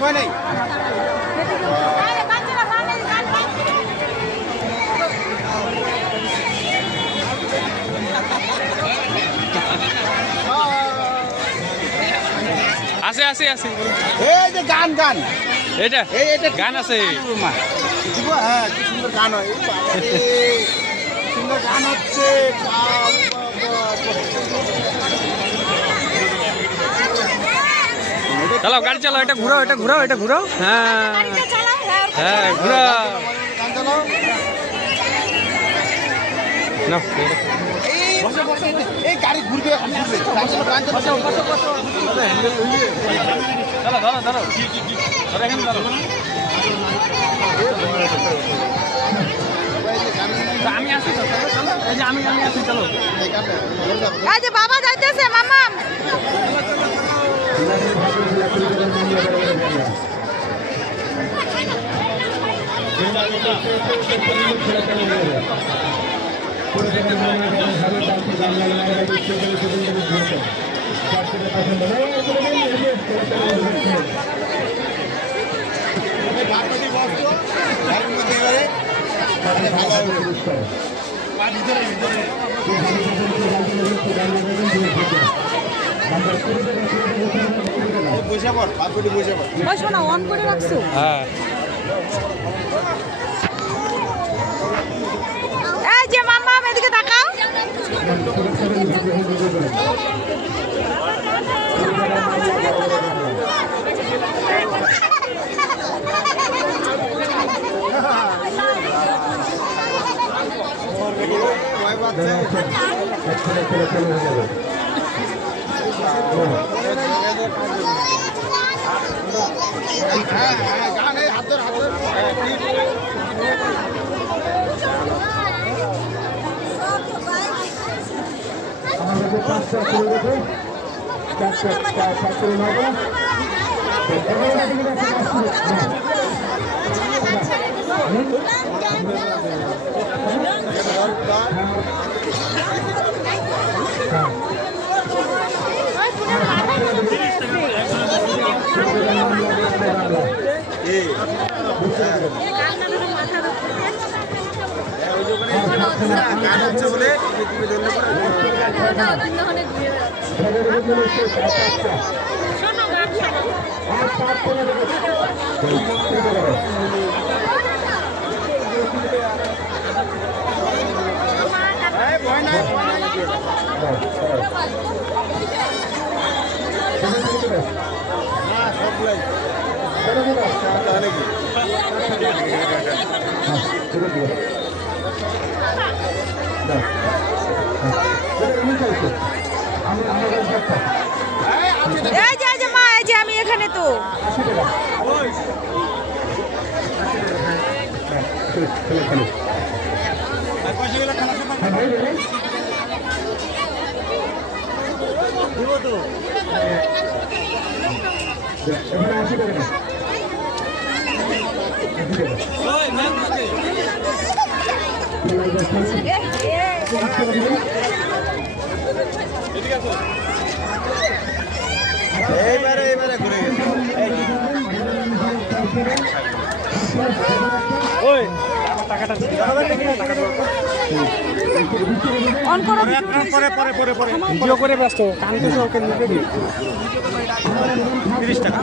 ভয় নেই। আছে আছে আছে এই যে গান গান এটা এটা গান আছে হ্যাঁ কি সুন্দর গান হয় সুন্দর গান হচ্ছে চালাও গাড়ি চালাও এটা ঘুরাও এটা ঘুরাও এটা ঘুরাও হ্যাঁ হ্যাঁ ঘুরাও গান চালাও না এই গাড়ি ঘুরবে গান চালাও আমি আসি তো চলো এই যে আমি আসি চলো এই যে বাবা যাইতেছে মামা বসো না অন করে রাখছো হ্যাঁ এই যে মামা এদিকে তাকাও গান হচ্ছে বলে ভয় নাই সবগুলাই নাকি এই যে মা এই যে আমি এখানে তো এইবারে ঘুরে গেছে ওই টাকাটা অন করো পরে পরে পরে পরে ভিডিও করে ব্যস্ত কানতে তো ওকে নিতে দিই 30 টাকা